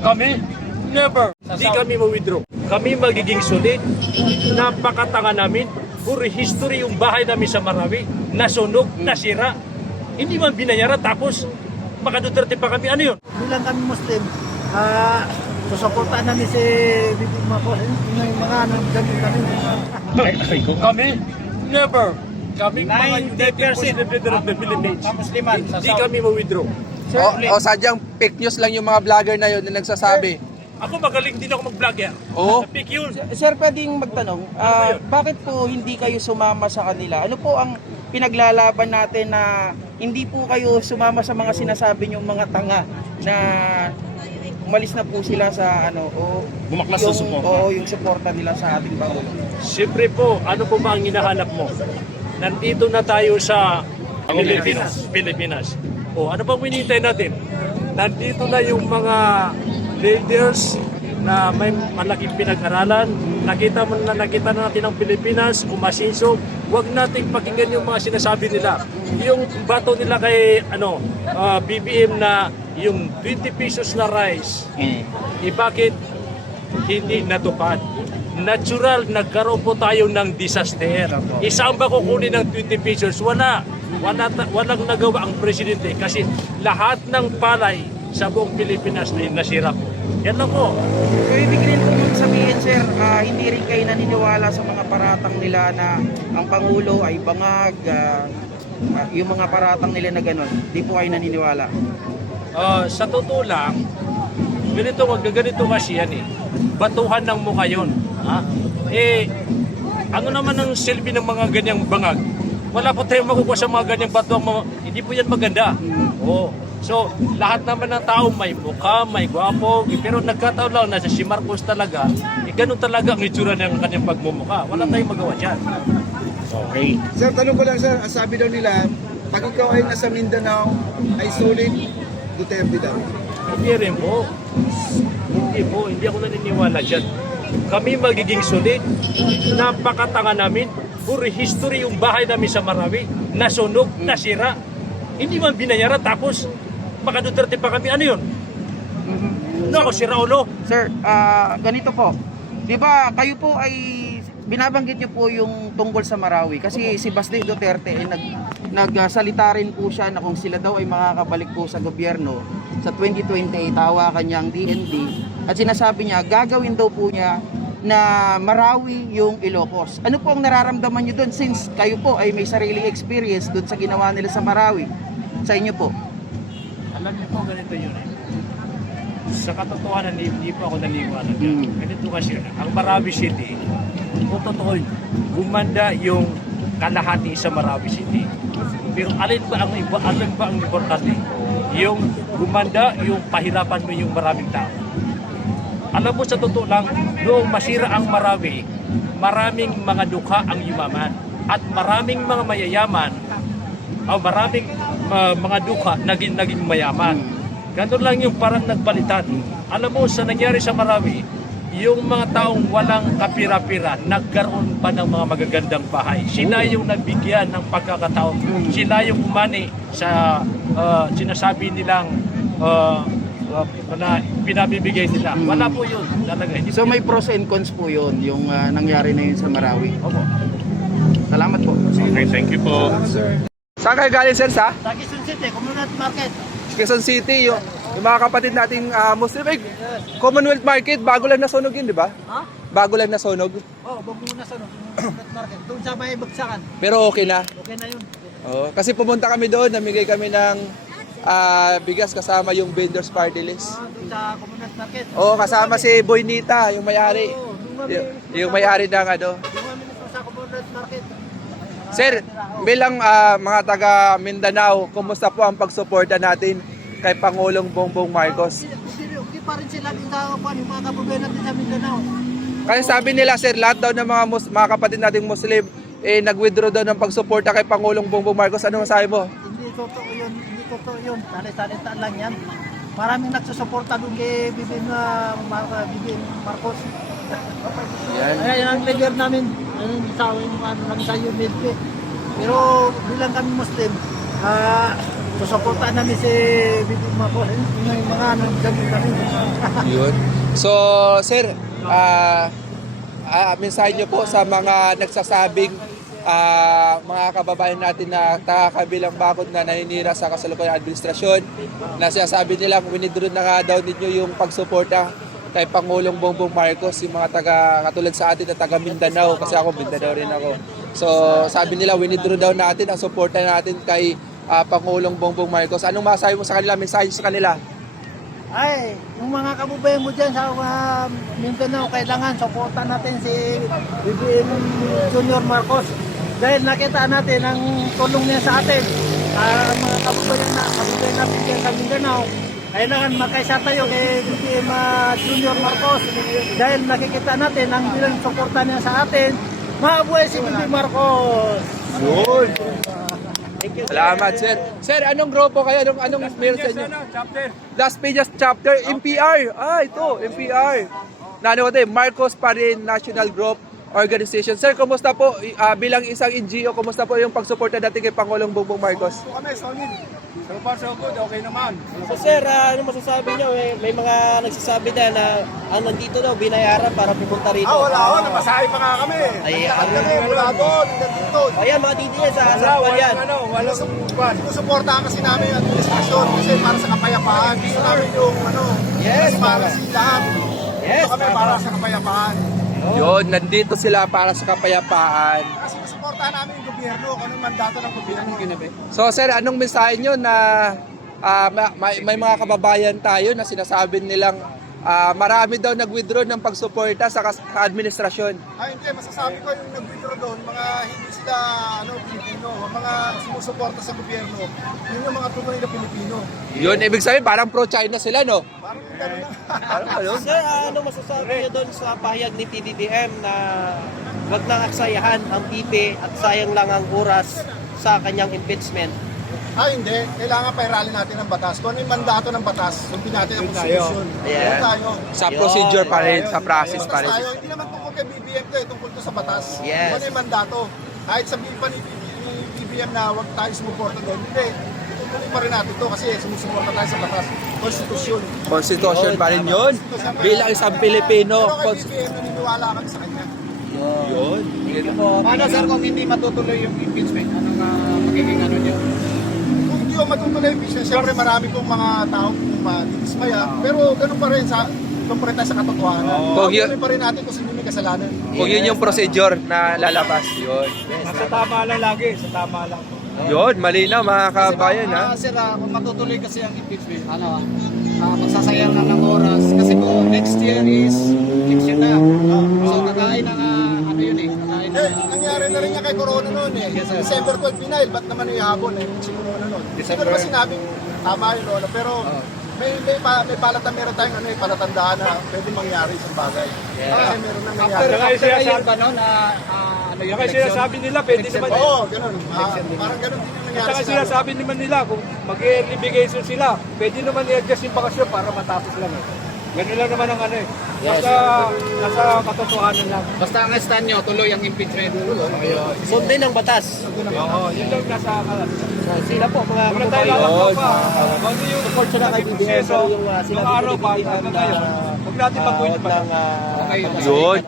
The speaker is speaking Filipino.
Kami? Never. Hindi kami ma-withdraw. Kami magiging solid. Napakatanga namin. Puro history yung bahay namin sa Marawi. Nasunog, nasira. Hindi man binayaran tapos baka Duterte pa kami. Ano yun? Bilang kami Muslim, susuportahan namin si Bibi Marcos. Yung mga nagdamit kami. Kami? Never. Kami mga 90% leader of the Philippines. Kamusliman. Hindi kami ma-withdraw. O sadyang fake news lang yung mga vlogger na yun na nagsasabi. Ako magaling din ako mag-vlogger. Oo. Pick yun. Sir, pwedeng magtanong, bakit po hindi kayo sumama sa kanila? Ano po ang pinaglalaban natin na hindi po kayo sumama sa mga sinasabi niyong mga tanga na umalis na po sila sa ano o Bumaklas sa suporta. Oo, yung suporta nila sa ating Pangulo. Siyempre po, ano po ba ang hinahanap mo? Nandito na tayo sa Pilipinas. O ano bang hinihintay natin? Nandito na yung mga leaders na may malaking pinag-aralan. Nakita na natin ang Pilipinas, umasinso. Huwag nating pakinggan yung mga sinasabi nila. Yung bato nila kay BBM na yung 20 pesos na rice, bakit hindi natupad? Natural, nagkaroon po tayo ng disaster. Isang ba kukunin ng 20 pesos? Walang nagawa ang presidente kasi lahat ng palay sa buong Pilipinas ay nasira po. Yan lang po. So ibig rin po mong sabihin, sir, hindi rin kayo naniniwala sa mga paratang nila na ang Pangulo ay bangag, yung mga paratang nila na gano'n. Di po kayo naniniwala? Sa totoo lang, ganito kasi yan eh. Batuhan ng mukha yun. Ha? Ano naman ang silbi ng mga ganyang bangag? Wala po tayong makukuha sa mga ganyang batuang hindi po yan maganda. Oo. So, lahat naman ng tao may mukha, may gwapo, pero nagkataon lang na si Marcos talaga, ganun talaga ang itsura ng kanyang pagmumukha. Wala tayong magawa dyan. Okay. Sir, tanong ko lang sir, ang sabi daw nila, pag ikaw ay nasa Mindanao, ay solid Duterte daw. Hindi rin po. Hindi ako naniniwala dyan. Kami magiging solid. Napakatanga namin. Puro history yung bahay namin sa Marawi. Nasunog, nasira. Hindi man binayaran tapos baka Duterte pa kami. Ano yun? Ano ako, si Raulo? Sir, ganito po. Di ba kayo po ay binabanggit niyo po yung tungkol sa Marawi kasi si Baste Duterte ay nagsalita rin po siya na kung sila daw ay makakabalik po sa gobyerno sa 2028 hawakan niya ang DND at sinasabi niya gagawin daw po niya na Marawi yung Ilocos. Ano po ang nararamdaman niyo doon since kayo po ay may sariling experience doon sa ginawa nila sa Marawi? Sa inyo po? Alam niyo po, ganito yun eh. Sa katotohanan, hindi po ako naniwala dyan. Ganito kasi yun. Ang Marawi City, kung totoo, gumanda yung kalahati sa Marawi City. Pero alin ba ang importante? Yung gumanda, yung pahirapan mo yung maraming tao. Alam mo sa totoo lang, noong masira ang Marawi, maraming mga dukha ang yumaman. At maraming mga mayayaman, maraming mga dukha naging mayaman. Ganun lang yung parang nagbalitan. Alam mo, sa nangyari sa Marawi, yung mga taong walang kapira-pira, nagkaroon pa ng mga magagandang bahay. Sila yung nagbigyan ng pagkakataon. Sila yung umani sa sinasabi nilang na pinabibigay nila. Wala po yun. Talaga. So may pros and cons po yun, yung nangyari na yun sa Marawi. Opo. Salamat po. Okay, thank you po. Saan kayo galing sir sa? Sa Quezon City, Commonwealth Market. Quezon City, yung mga kapatid nating Muslim. Commonwealth Market, bago lang nasunog yun, di ba? Ha? Bago lang nasunog. Bago na sa Commonwealth Market. Doon sa may bagsakan. Pero okay na. Okay na yun. Kasi pumunta kami doon, namigay kami ng bigas kasama yung vendors party list. Doon sa Commonwealth Market. Kasama si Boy Nita, yung may-ari. Yung may-ari ng ano. Doon kami sa Commonwealth Market. Sir, bilang mga taga Mindanao, kumusta po ang pagsuporta natin kay Pangulong Bongbong Marcos? Okay pa rin sila dito sa yung mga kababayan natin sa Mindanao. Kasi sabi nila sir, lahat daw ng mga kapatid nating Muslim nag-withdraw daw ng pagsuporta kay Pangulong Bongbong Marcos. Ano masabi mo? Hindi totoo yun. Salita lang yan. Maraming nagsusuporta doon kay BBM Marcos. Yan. Ayan ang leader namin. Sa UMLP. Pero bilang kami Muslim, susuportahan namin si BBM Marcos. Yung mga nagdamit kami. Yun. So, sir, mensahe nyo po sa mga nagsasabing mga kababayan natin na kabilang bakod na naninira sa kasalukuyang administrasyon na sinasabi nilang winidraw na nga daw ninyo yung pagsuporta kay Pangulong Bongbong Marcos, yung mga katulad sa atin na taga Mindanao, kasi ako Mindanao rin ako. So sabi nila winidraw daw natin ang suporta natin kay Pangulong Bongbong Marcos. Anong masabi mo sa kanila, mensahe sa kanila? Ay, yung mga kababayan mo dyan sa Mindanao, kailangan suportahan natin si BBM Junior Marcos. Dahil nakita natin ang tulong niya sa atin. Mga kababayan natin dyan sa Mindanao, kailangan makaisa tayo kay BBM Junior Marcos. Dahil nakikita natin ang bilang suporta niya sa atin. Mabuhay si BBM Marcos! Yun. Salamat, sir. Sir, anong grupo kayo? Anong meron sa inyo? Las Piñas Chapter, MPR. Ito, MPR. Na ano ito, Marcos pa rin National Group Organization. Sir, kumusta po? Bilang isang NGO, kumusta po yung pagsuporta natin kay Pangulong Bongbong Marcos? Kami, solid. So far, so good. Okay naman. So sir, ano masasabi niyo? May mga nagsasabi na ang nandito daw binayaran para pupunta rito. Wala ako, napasahe pa nga kami. Ay, Kami, mula doon, nandito. Ayan mga DDS sa San yan. Sinusuportahan kasi namin ang administrasyon kasi para sa kapayapaan. Gusto namin yung Yes, mas para sa lahat. Yes, Gusto kami para sa kapayapaan. Yun, nandito sila para sa kapayapaan. Kasi sinusuportahan namin yung gobyerno, kung anong mandato ng gobyerno. So sir, anong mensahe nyo na may mga kababayan tayo na sinasabi nilang marami daw nag-withdraw ng pagsuporta sa administrasyon? Hindi, masasabi ko yung nag-withdraw doon, mga hindi sila Pilipino, mga sumusuporta sa gobyerno. Yun yung mga tunay na Pilipino. Yun, ibig sabihin parang pro-China sila, no? Parang yung gano'n na. Parang ano? Sir, ano masasabi niyo doon sa pahayag ni PBBM na wag nang aksayahan ang PP at sayang lang ang oras sa kanyang impeachment? Hindi. Kailangan pairalin natin ang batas. Kung ano yung mandato ng batas, sundin natin ang konstitusyon. Ayan. Doon tayo. Sa procedure pa rin, sa process pa rin. Batas tayo. Hindi naman tungkol kay BBM to, tungkol to sa batas. Yes. Kung ano yung mandato. Kahit sabihin pa ni BBM na huwag tayo sumuporta doon. Hindi. Tutuloy pa rin natin to kasi sumusuporta tayo sa batas. Konstitusyon. Constitution pa rin yun. Bilang isang Pilipino. Pero kay BBM, naniniwala kami sa kanya. Yun. Paano sir kung hindi matutuloy yung impeachment? Anong magiging ano niyo? Kung hindi ko matutuloy yung business, siyempre marami pong mga taong madidismaya. Pero ganun pa rin doon pa rin tayo sa katotohanan. Tuloy pa rin natin kung sino may kasalanan. Kung yun yung procedure na lalabas. Yun. Sa tama lang lagi. Sa tama lang. Yun, malinaw mga kabayan ha. Sir, kung matutuloy kasi ang impeachment, magsasayang lang ng oras. Kasi po, next year is election na. So, kakain ng ano yun kakain Nangyari na rin niya kay Corona noon eh. December 12 final, ba't naman yung habon eh? Si Corona noon. Siguro ba sinabing tama yun Lola, pero may meron tayong palatandaan na pwede mangyari sa bagay. Kasi meron na nangyari. Kaya sinasabi nila, pwede naman. Oo, ganun. Parang ganun din yung nangyari Saka sa sinasabi naman nila, kung mag-early vacation sila, pwede naman i-adjust yung bakasyon para matapos lang eh. Ganun lang naman ang Basta nasa katotohanan lang. Basta ang stand nyo, tuloy ang impeachment. Sundin ang batas. Oo, yun lang nasa Sila po mga Wala tayo kababayan. lalakot pa. Kung ano yung Support sila kay naging BBM, proseso, yung nung sinabi araw ni pa BBM hanggang na ngayon. Huwag natin pagkuhin pa. wag nang Yun.